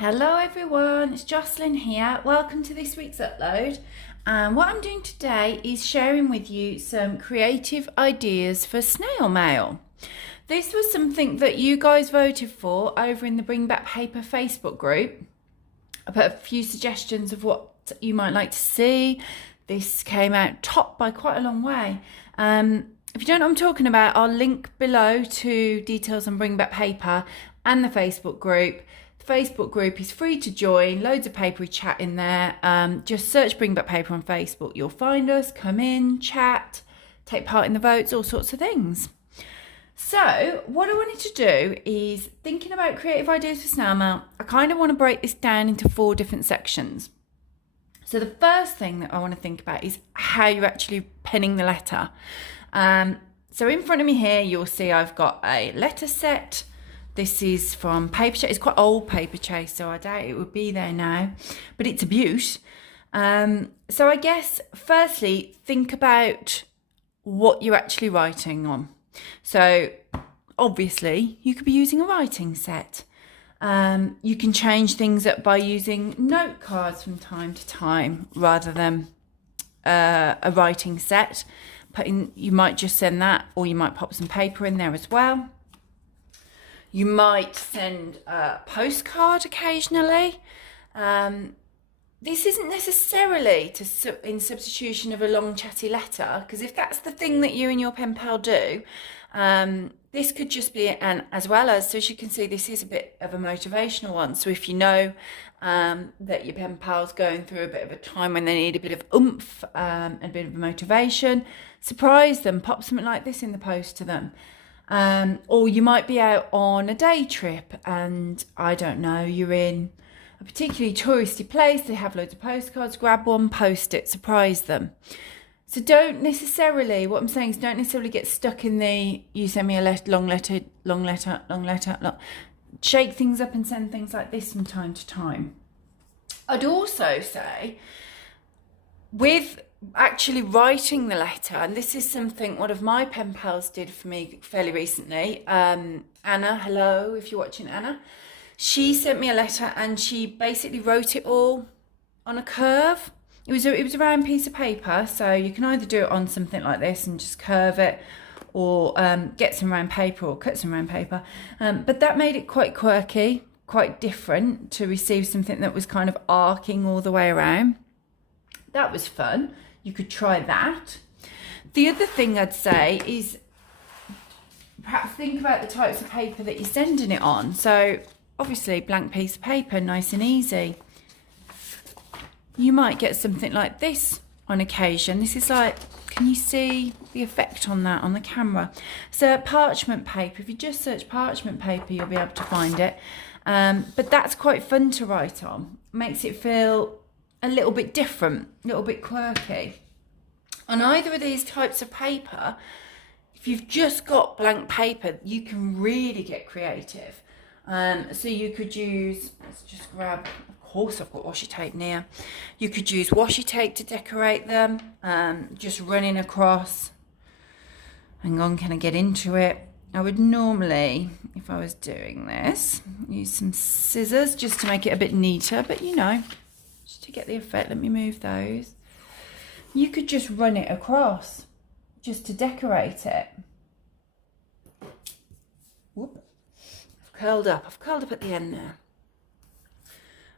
Hello everyone, it's Jocelyn here. Welcome to this week's upload. And what I'm doing today is sharing with you some creative ideas for snail mail. This was something that you guys voted for over in the Bring Back Paper Facebook group. I put a few suggestions of what you might like to see. This came out top by quite a long way. If you don't know what I'm talking about, I'll link below to details on Bring Back Paper and the Facebook group. The Facebook group is free to join, loads of papery chat in there. Just search Bring Back Paper on Facebook. You'll find us, come in, chat, take part in the votes, all sorts of things. So what I wanted to do is thinking about creative ideas for snail mail. I kind of want to break this down into 4 different sections. So the first thing that I want to think about is how you're actually penning the letter. So in front of me here, you'll see I've got a letter set. This is from Paper Chase. It's quite old Paper Chase, so I doubt it would be there now, but it's a beaut. So I guess, firstly, think about what you're actually writing on. So obviously, you could be using a writing set. You can change things up by using note cards from time to time rather than a writing set. You might just send that, or you might pop some paper in there as well. You might send a postcard occasionally. This isn't necessarily in substitution of a long chatty letter, because if that's the thing that you and your pen pal do, this could just be as well as, so as you can see, this is a bit of a motivational one. So if you know that your pen pal's going through a bit of a time when they need a bit of oomph and a bit of motivation, surprise them, pop something like this in the post to them. Or you might be out on a day trip and, I don't know, you're in a particularly touristy place, they have loads of postcards, grab one, post it, surprise them. So don't necessarily, what I'm saying is don't necessarily get stuck in you send me a long letter. Shake things up and send things like this from time to time. I'd also say, with actually writing the letter, and this is something one of my pen pals did for me fairly recently, Anna, hello if you're watching, Anna. She sent me a letter and she basically wrote it all on a curve. It was a round piece of paper, so you can either do it on something like this and just curve it, or get some round paper or cut some round paper. But that made it quite quirky, quite different to receive something that was kind of arcing all the way around. That was fun. You could try that. The other thing I'd say is perhaps think about the types of paper that you're sending it on. So obviously blank piece of paper, nice and easy. You might get something like this on occasion. This is like, can you see the effect on that on the camera? So parchment paper, if you just search parchment paper, you'll be able to find it. But that's quite fun to write on. Makes it feel a little bit different, a little bit quirky. On either of these types of paper, if you've just got blank paper, you can really get creative. So you could use, let's just grab, of course I've got washi tape near. You could use washi tape to decorate them, just running across. Hang on, can I get into it? I would normally, if I was doing this, use some scissors just to make it a bit neater, but you know, to get the effect, let me move those. You could just run it across just to decorate it. Whoop. I've curled up at the end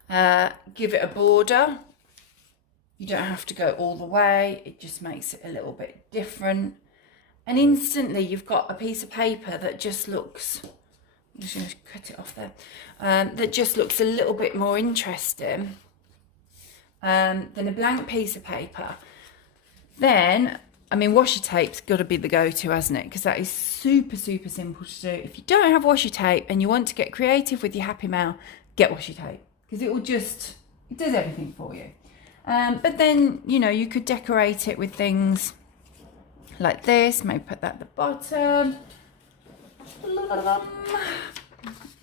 there. Give it a border. You don't have to go all the way, it just makes it a little bit different. And instantly you've got a piece of paper that just looks, I'm just going to cut it off there, that just looks a little bit more interesting than a blank piece of paper. Then, I mean, washi tape's got to be the go-to, hasn't it? Because that is super, super simple to do. If you don't have washi tape and you want to get creative with your happy mail, get washi tape, because it does everything for you. But then, you know, you could decorate it with things like this, maybe put that at the bottom.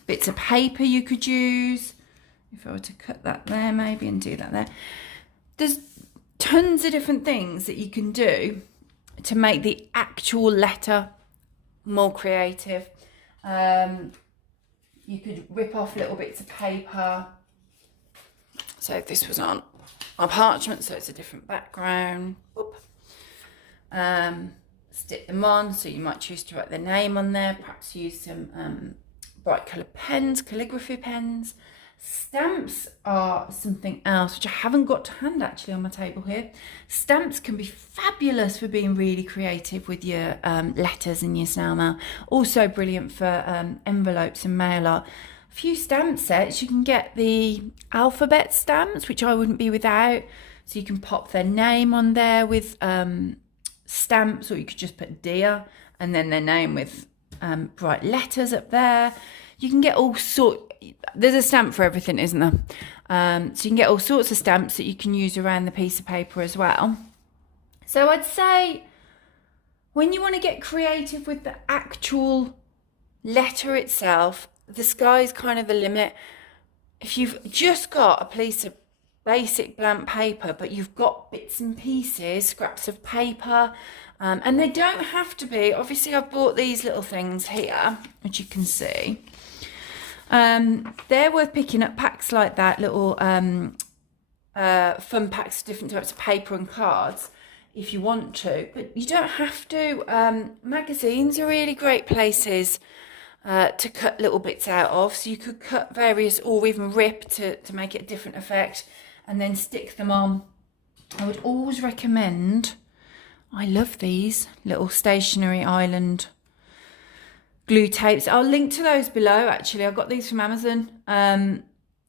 Bits of paper you could use. If I were to cut that there maybe and do that there. There's tons of different things that you can do to make the actual letter more creative. You could rip off little bits of paper So this was on a parchment, so it's a different background. Stick them on, so you might choose to write their name on there, perhaps use some bright coloured pens, calligraphy pens. Stamps are something else which I haven't got to hand actually on my table here. Stamps can be fabulous for being really creative with your letters and your snail mail. Also brilliant for envelopes and mail art. A few stamp sets, you can get the alphabet stamps, which I wouldn't be without. So you can pop their name on there with stamps, or you could just put Dear and then their name with bright letters up there. You can get all sorts. There's a stamp for everything, isn't there? So you can get all sorts of stamps that you can use around the piece of paper as well. So I'd say when you want to get creative with the actual letter itself, the sky's kind of the limit. If you've just got a piece of basic blank paper, but you've got bits and pieces, scraps of paper, and they don't have to be. Obviously, I've bought these little things here, which you can see. They're worth picking up, packs like that, little fun packs of different types of paper and cards if you want to, but you don't have to. Magazines are really great places to cut little bits out of, so you could cut various, or even rip to make it a different effect and then stick them on. I would always recommend, I love these little stationery island glue tapes. I'll link to those below actually. I got these from Amazon. I'm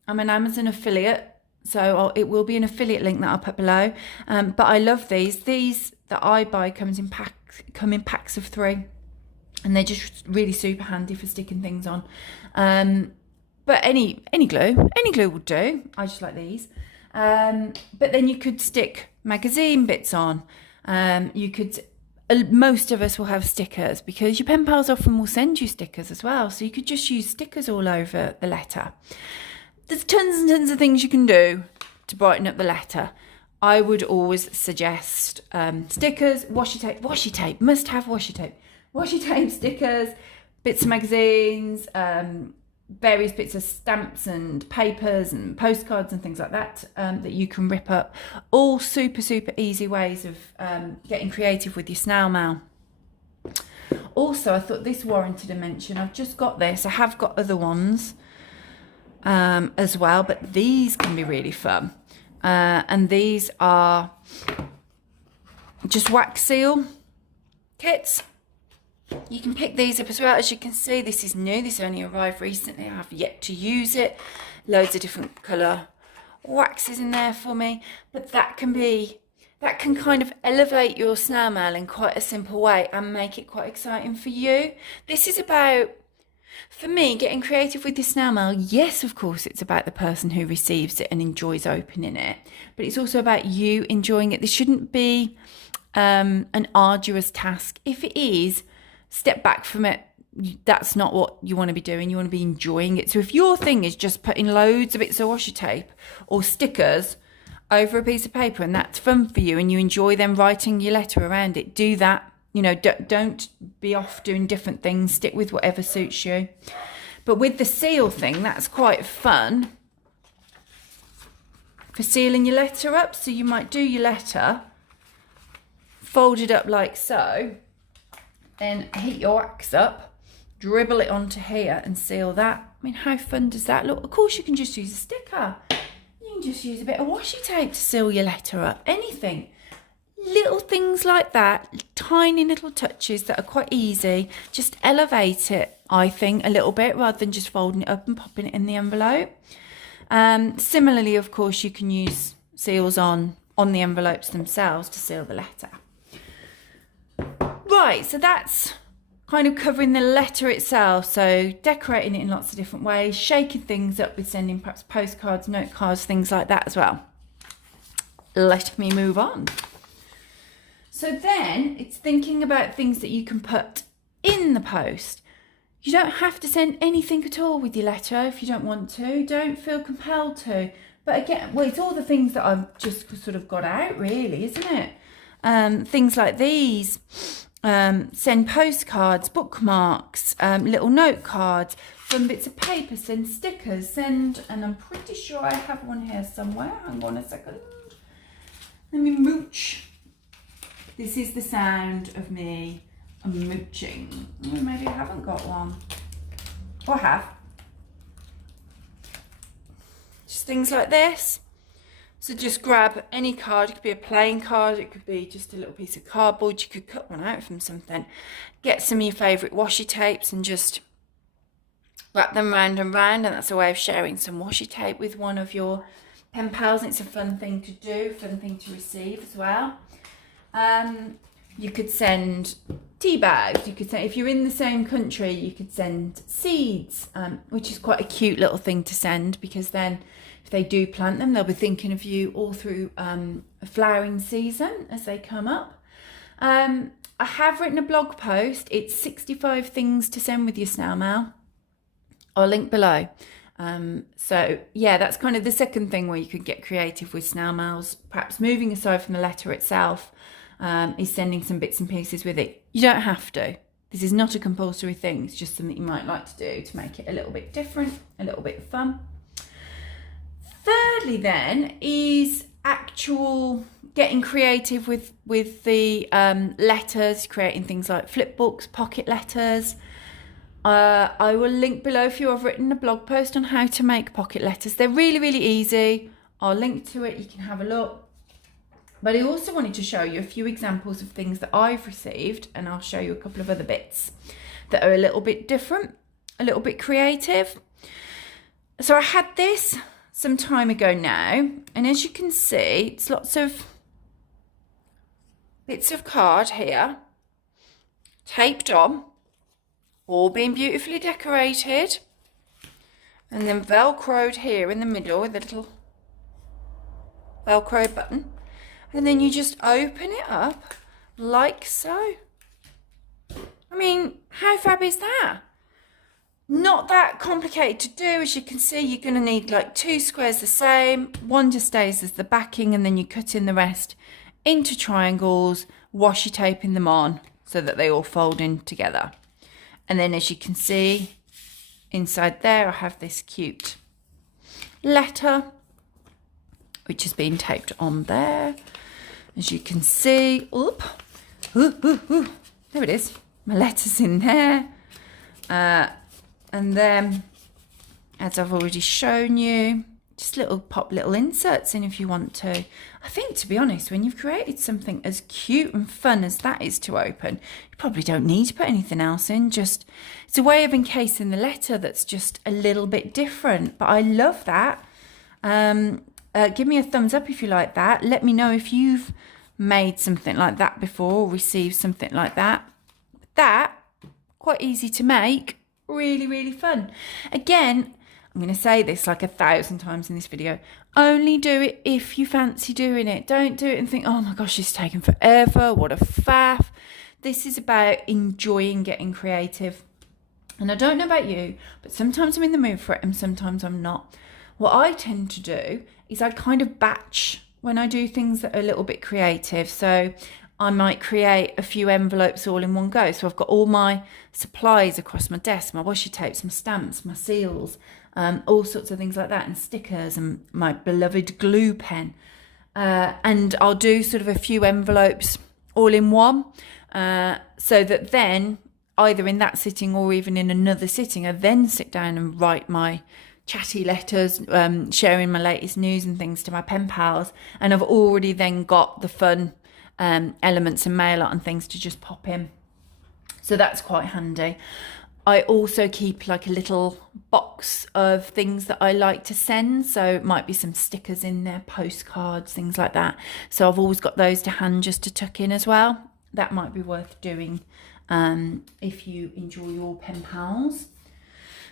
an Amazon affiliate, so it will be an affiliate link that I'll put below. But I love these. These that I buy come in packs of 3, and they're just really super handy for sticking things on. But any glue will do. I just like these. But then you could stick magazine bits on. You could. Most of us will have stickers because your pen pals often will send you stickers as well. So you could just use stickers all over the letter. There's tons and tons of things you can do to brighten up the letter. I would always suggest stickers, washi tape, must have washi tape, stickers, bits of magazines, various bits of stamps and papers and postcards and things like that that you can rip up. All super easy ways of getting creative with your snail mail. Also, I thought this warranted a mention. I've just got this. I have got other ones as well, but these can be really fun. And these are just wax seal kits. You can pick these up as well. As you can see, this is new. This only arrived recently. I have yet to use it. Loads of different colour waxes in there for me. But that can kind of elevate your snail mail in quite a simple way and make it quite exciting for you. This is about, for me, getting creative with your snail mail. Yes, of course, it's about the person who receives it and enjoys opening it. But it's also about you enjoying it. This shouldn't be an arduous task. If it is, step back from it. That's not what you want to be doing. You want to be enjoying it. So if your thing is just putting loads of bits of washi tape or stickers over a piece of paper and that's fun for you and you enjoy them writing your letter around it, do that. You know, don't be off doing different things. Stick with whatever suits you. But with the seal thing, that's quite fun for sealing your letter up. So you might do your letter, fold it up like so, then heat your wax up, dribble it onto here and seal that. I mean, how fun does that look? Of course, you can just use a sticker. You can just use a bit of washi tape to seal your letter up. Anything. Little things like that, tiny little touches that are quite easy, just elevate it, I think, a little bit rather than just folding it up and popping it in the envelope. Similarly, of course, you can use seals on the envelopes themselves to seal the letter. Right, so that's kind of covering the letter itself. So decorating it in lots of different ways, shaking things up with sending perhaps postcards, note cards, things like that as well. Let me move on. So then it's thinking about things that you can put in the post. You don't have to send anything at all with your letter if you don't want to. Don't feel compelled to. But again, well, it's all the things that I've just sort of got out really, isn't it? Things like these. Send postcards, bookmarks, little note cards, fun bits of paper, send stickers, and I'm pretty sure I have one here somewhere. Hang on a second. Let me mooch. This is the sound of me mooching. Oh, maybe I haven't got one. Or I have. Just things like this. So just grab any card. It could be a plain card. It could be just a little piece of cardboard. You could cut one out from something. Get some of your favourite washi tapes and just wrap them round and round. And that's a way of sharing some washi tape with one of your pen pals. It's a fun thing to do, fun thing to receive as well. You could send tea bags. You could send, if you're in the same country, you could send seeds, which is quite a cute little thing to send, because then if they do plant them, they'll be thinking of you all through a flowering season as they come up. I have written a blog post. It's 65 things to send with your snail mail. I'll link below. So yeah, that's kind of the second thing where you could get creative with snail mails, perhaps moving aside from the letter itself, is sending some bits and pieces with it. You don't have to. This is not a compulsory thing. It's just something you might like to do to make it a little bit different, a little bit fun. Thirdly then is actual getting creative with the letters, creating things like flip books, pocket letters. I will link below for you. I've written a blog post on how to make pocket letters. They're really, really easy. I'll link to it. You can have a look. But I also wanted to show you a few examples of things that I've received, and I'll show you a couple of other bits that are a little bit different, a little bit creative. So I had this some time ago now, and as you can see, it's lots of bits of card here, taped on, all being beautifully decorated, and then velcroed here in the middle with a little velcro button, and then you just open it up like so. I mean, how fab is that? Not that complicated to do. As you can see, you're going to need like 2 squares the same. One just stays as the backing, and then you cut in the rest into triangles, washi taping them on so that they all fold in together. And then as you can see, inside there I have this cute letter, which has been taped on there. As you can see, there it is. My letter's in there. And then, as I've already shown you, just pop little inserts in if you want to. I think, to be honest, when you've created something as cute and fun as that is to open, you probably don't need to put anything else in. Just, it's a way of encasing the letter that's just a little bit different. But I love that. Give me a thumbs up if you like that. Let me know if you've made something like that before, or received something like that. That, quite easy to make, really, really fun. Again, I'm going to say this like 1,000 times in this video. Only do it if you fancy doing it. Don't do it and think, oh my gosh, it's taken forever. What a faff. This is about enjoying getting creative. And I don't know about you, but sometimes I'm in the mood for it and sometimes I'm not. What I tend to do is I kind of batch when I do things that are a little bit creative. So I might create a few envelopes all in one go. So I've got all my supplies across my desk, my washi tapes, my stamps, my seals, all sorts of things like that, and stickers, and my beloved glue pen. And I'll do sort of a few envelopes all in one, so that then either in that sitting or even in another sitting, I then sit down and write my chatty letters, sharing my latest news and things to my pen pals. And I've already then got the fun elements and mail art and things to just pop in. So that's quite handy. I also keep like a little box of things that I like to send. So it might be some stickers in there, postcards, things like that. So I've always got those to hand just to tuck in as well. That might be worth doing if you enjoy your pen pals.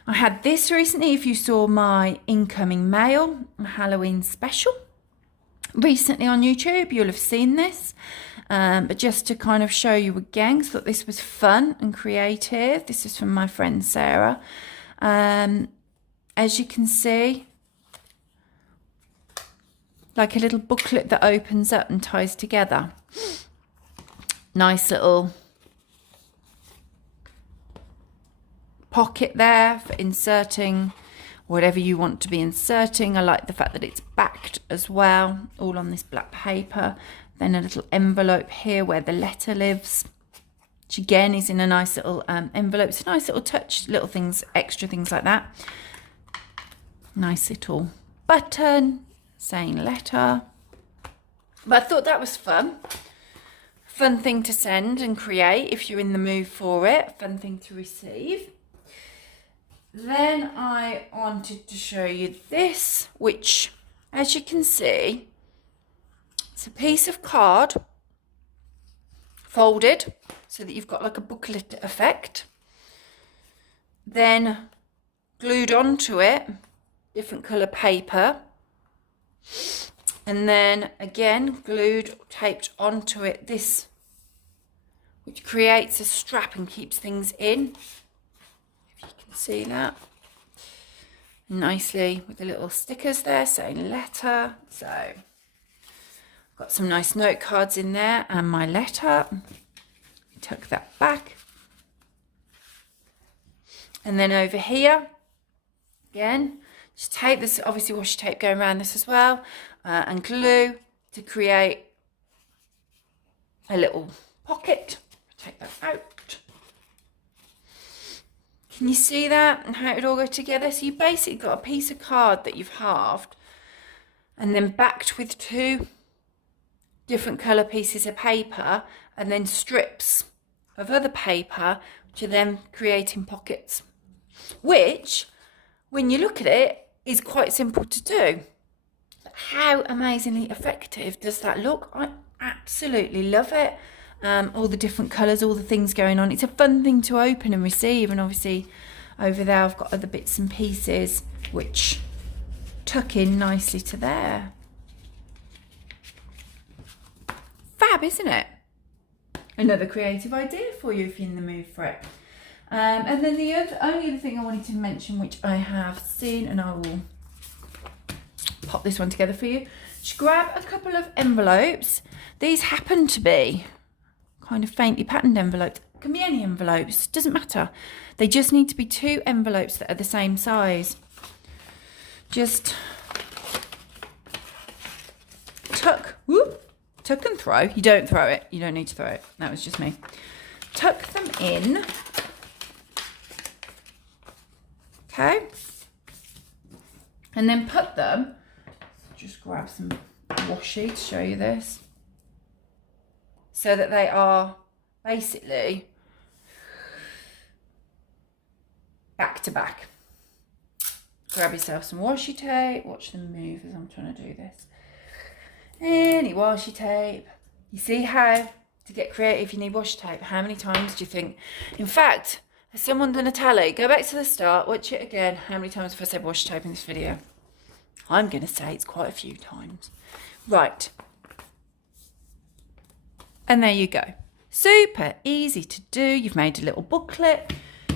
I had this recently, if you saw my incoming mail, Halloween special, recently on YouTube, you'll have seen this. But just to kind of show you again, because I thought this was fun and creative. This is from my friend Sarah. As you can see, like a little booklet that opens up and ties together. Nice little pocket there for inserting whatever you want to be inserting. I like the fact that it's backed as well, all on this black paper. Then a little envelope here where the letter lives, which again is in a nice little envelope. It's a nice little touch, little things, extra things like that. Nice little button saying letter. But I thought that was fun. Fun thing to send and create if you're in the mood for it. Fun thing to receive. Then I wanted to show you this, which, as you can see, it's a piece of card folded so that you've got like a booklet effect. Then glued onto it, different colour paper. And then again, glued, taped onto it, this, which creates a strap and keeps things in. If you can see that. Nicely with the little stickers there saying letter. So, got some nice note cards in there and my letter. Tuck that back. And then over here, again, just tape this, obviously washi tape going around this as well. And glue to create a little pocket. Take that out. Can you see that and how it would all go together? So you basically got a piece of card that you've halved and then backed with two different colour pieces of paper and then strips of other paper, which are then creating pockets, which, when you look at it, is quite simple to do. How amazingly effective does that look? I absolutely love it. All the different colours, all the things going on. It's a fun thing to open and receive. And obviously over there I've got other bits and pieces which tuck in nicely to there. Fab, isn't it? Another creative idea for you if you're in the mood for it. And then the only other thing I wanted to mention, which I have seen, and I will pop this one together for you. Just grab a couple of envelopes. These happen to be kind of faintly patterned envelopes. Can be any envelopes, doesn't matter. They just need to be two envelopes that are the same size. Just tuck, whoop, tuck and throw. You don't throw it. You don't need to throw it. That was just me. Tuck them in. Okay. And then put them, just grab some washi to show you this, so that they are basically back to back. Grab yourself some washi tape, watch them move as I'm trying to do this. Any washi tape. You see how to get creative you need washi tape. How many times do you think? In fact, has someone done a tally? Go back to the start, watch it again. How many times have I said washi tape in this video? I'm going to say it's quite a few times. Right. And there you go. Super easy to do. You've made a little booklet.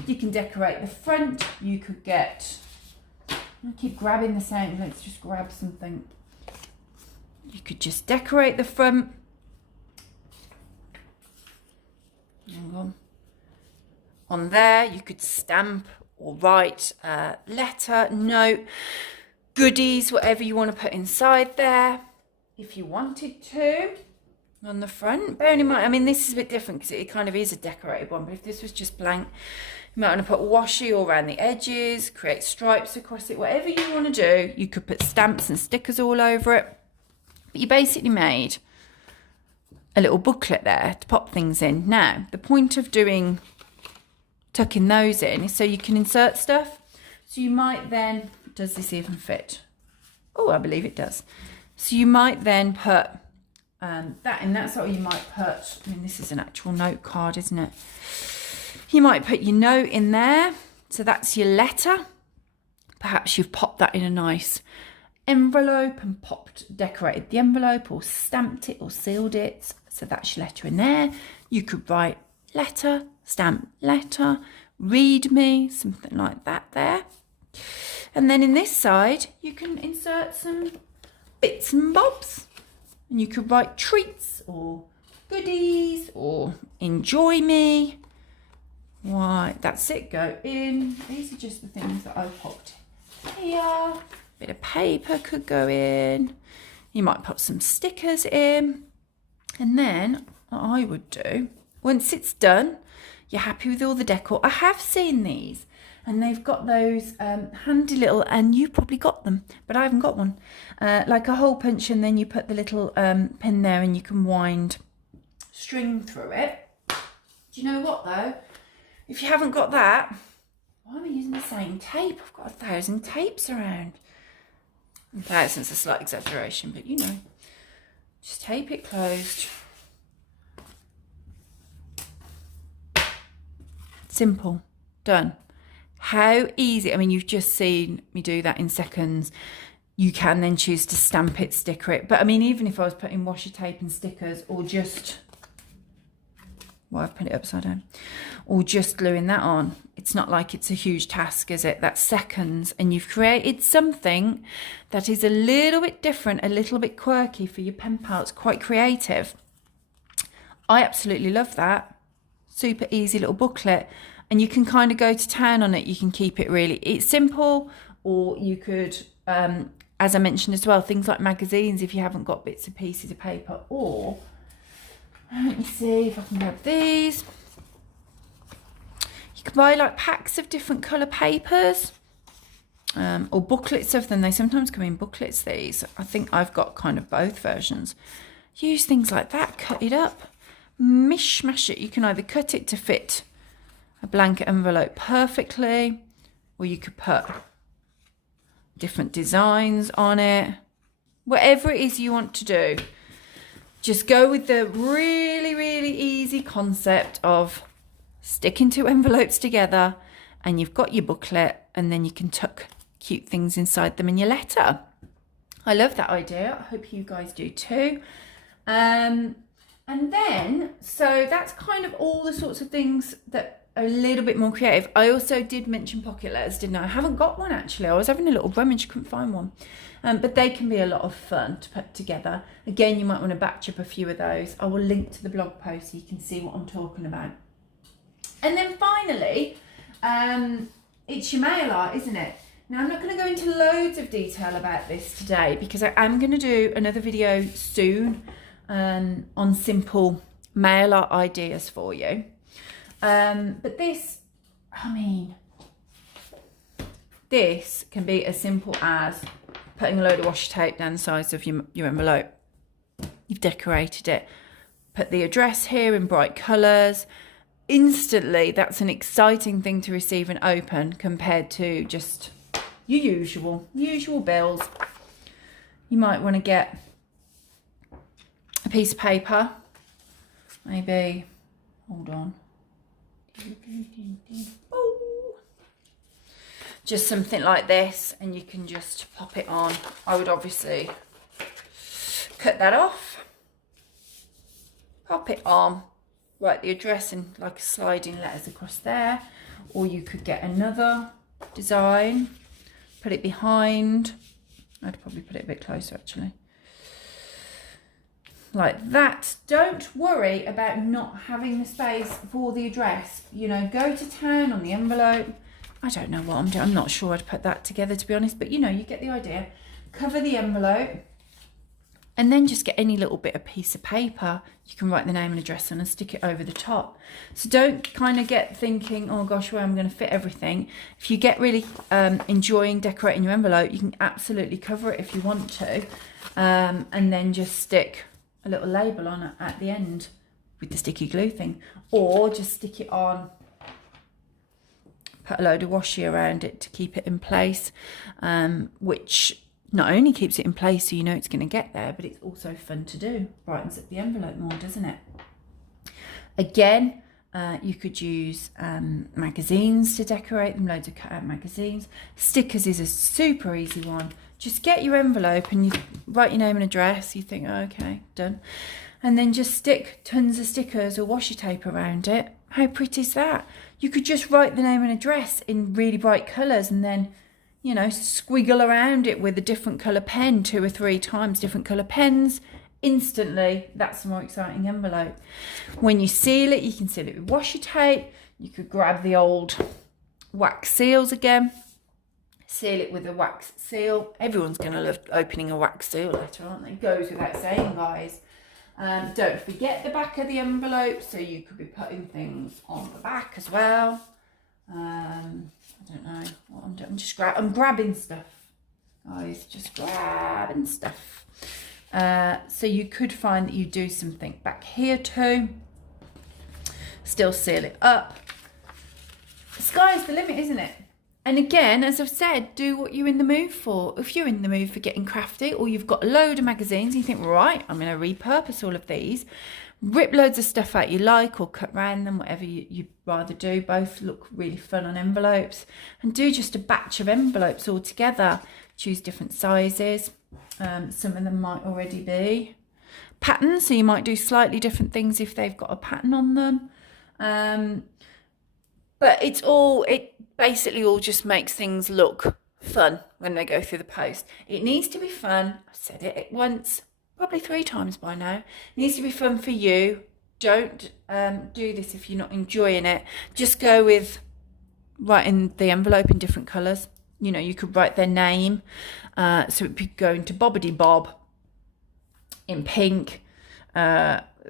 You can decorate the front. You could get... I keep grabbing the same. Let's just grab something. You could just decorate the front. Hang on. On there, you could stamp or write a letter, note, goodies, whatever you want to put inside there. If you wanted to, on the front. Bearing in mind, I mean, this is a bit different because it kind of is a decorated one, but if this was just blank, you might want to put washi all around the edges, create stripes across it, whatever you want to do. You could put stamps and stickers all over it. But you basically made a little booklet there to pop things in. Now, the point of tucking those in is so you can insert stuff. So you might then, does this even fit? Oh, I believe it does. So you might then put that in. That's what you might put. I mean, this is an actual note card, isn't it? You might put your note in there. So that's your letter. Perhaps you've popped that in a nice envelope and decorated the envelope or stamped it or sealed it. So that's your letter in there. You could write letter, stamp letter, read me, something like that there. And then in this side, you can insert some bits and bobs. And you could write treats or goodies or enjoy me. Right, that's it, go in. These are just the things that I've popped here. Bit of paper could go in. You might put some stickers in. And then what I would do, once it's done, you're happy with all the decor. I have seen these and they've got those handy little, and you've probably got them, but I haven't got one. Like a hole punch, and then you put the little pin there and you can wind string through it. Do you know what though? If you haven't got that, why am I using the same tape? I've got 1,000 tapes around. 1,000's a slight exaggeration, but you know, just tape it closed. Simple, done. How easy. I mean, you've just seen me do that in seconds. You can then choose to stamp it, sticker it. But I mean, even if I was putting washi tape and stickers, or just, well, I've put it upside down, or just gluing that on, it's not like it's a huge task, is it? That's seconds, and you've created something that is a little bit different, a little bit quirky for your pen pal. It's quite creative. I absolutely love that. Super easy little booklet, and you can kind of go to town on it. You can keep it really, it's simple, or you could, as I mentioned as well, things like magazines if you haven't got bits and pieces of paper. Or let me see if I can grab these. You can buy like packs of different colour papers, or booklets of them. They sometimes come in booklets, these. I think I've got kind of both versions. Use things like that, cut it up, mishmash it. You can either cut it to fit a blanket envelope perfectly, or you could put different designs on it. Whatever it is you want to do, just go with the really, really easy concept of sticking two envelopes together, and you've got your booklet, and then you can tuck cute things inside them in your letter. I love that idea. I hope you guys do too. And then, so that's kind of all the sorts of things that are a little bit more creative. I also did mention pocket letters, didn't I? I haven't got one actually. I was having a little rummage, couldn't find one. But they can be a lot of fun to put together. Again, you might want to batch up a few of those. I will link to the blog post so you can see what I'm talking about. And then finally, it's your mail art, isn't it? Now, I'm not going to go into loads of detail about this today because I am going to do another video soon on simple mail art ideas for you. But this, I mean, this can be as simple as putting a load of washi tape down the sides of your envelope. You've decorated it. Put the address here in bright colours. Instantly, that's an exciting thing to receive and open compared to just your usual bills. You might want to get a piece of paper, maybe, hold on. Oh. Just something like this, and you can just pop it on. I would obviously cut that off, pop it on, write the address in like sliding letters across there, or you could get another design, put it behind. I'd probably put it a bit closer actually. Like that. Don't worry about not having the space for the address. You know, go to town on the envelope. I don't know what I'm doing. I'm not sure I'd put that together, to be honest, but you know, you get the idea. Cover the envelope and then just get any little bit of piece of paper. You can write the name and address on and stick it over the top. So don't kind of get thinking, oh gosh, where am I going to fit everything? If you get really enjoying decorating your envelope, you can absolutely cover it if you want to, and then just stick a little label on it at the end with the sticky glue thing, or just stick it on, put a load of washi around it to keep it in place, which not only keeps it in place so you know it's going to get there, but it's also fun to do. Brightens up the envelope more, doesn't it? Again, you could use magazines to decorate them, loads of cut out magazines. Stickers is a super easy one. Just get your envelope and you write your name and address. You think, oh, okay, done. And then just stick tons of stickers or washi tape around it. How pretty is that? You could just write the name and address in really bright colours and then, you know, squiggle around it with a different colour pen 2 or 3 times, different colour pens. Instantly, that's a more exciting envelope. When you seal it, you can seal it with washi tape. You could grab the old wax seals again, seal it with a wax seal. Everyone's going to love opening a wax seal letter, aren't they? Goes without saying, guys. Don't forget the back of the envelope, so you could be putting things on the back as well. I don't know what I'm doing. I'm grabbing stuff, guys. Just grabbing stuff. So you could find that you do something back here too. Still seal it up. The sky's the limit, isn't it? And again, as I've said, do what you're in the mood for. If you're in the mood for getting crafty, or you've got a load of magazines and you think, right, I'm going to repurpose all of these, rip loads of stuff out you like, or cut round them, whatever you'd rather do. Both look really fun on envelopes. And do just a batch of envelopes all together. Choose different sizes. Some of them might already be patterns, so you might do slightly different things if they've got a pattern on them. But it basically all just makes things look fun when they go through the post. It needs to be fun. I've said it once, probably 3 times by now. It needs to be fun for you. Don't do this if you're not enjoying it. Just go with writing the envelope in different colours. You know, you could write their name. So it could go into Bobbity Bob in pink,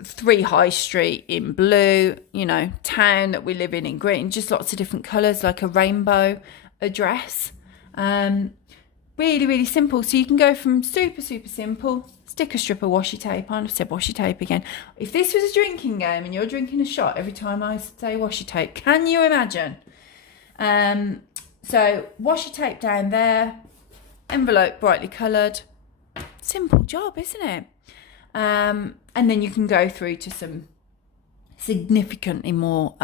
3 High Street in blue, you know, town that we live in green, just lots of different colours, like a rainbow address. Really, really simple. So you can go from super, super simple, stick a strip of washi tape on. I've said washi tape again. If this was a drinking game and you're drinking a shot every time I say washi tape, can you imagine? So washi tape down there, envelope brightly coloured. Simple job, isn't it? And then you can go through to some significantly more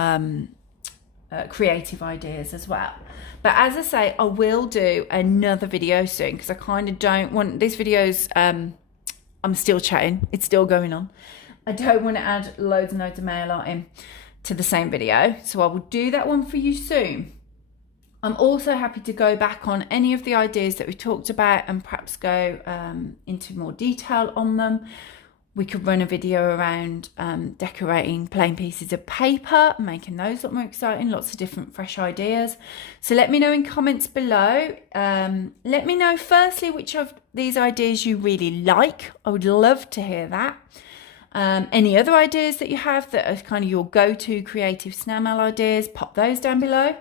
creative ideas as well. But as I say, I will do another video soon, because I kind of don't want these videos. I'm still chatting, it's still going on. I don't want to add loads and loads of mail art in to the same video, so I will do that one for you soon. I'm also happy to go back on any of the ideas that we talked about and perhaps go into more detail on them. We could run a video around decorating plain pieces of paper, making those look more exciting, lots of different fresh ideas. So let me know in comments below. Let me know firstly which of these ideas you really like. I would love to hear that. Any other ideas that you have that are kind of your go-to creative snail mail ideas, pop those down below.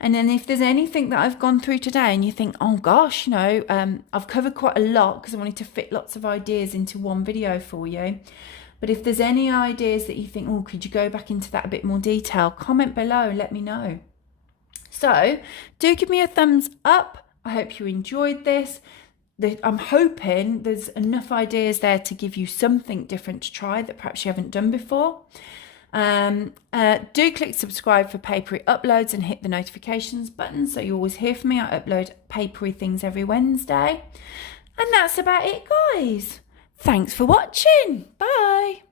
And then if there's anything that I've gone through today and you think, oh gosh, you know, I've covered quite a lot because I wanted to fit lots of ideas into one video for you. But if there's any ideas that you think, oh, could you go back into that a bit more detail, comment below and let me know. So do give me a thumbs up. I hope you enjoyed this. I'm hoping there's enough ideas there to give you something different to try that perhaps you haven't done before. Do click subscribe for papery uploads and hit the notifications button so you always hear from me. I upload papery things every Wednesday. And that's about it, guys. Thanks for watching. Bye.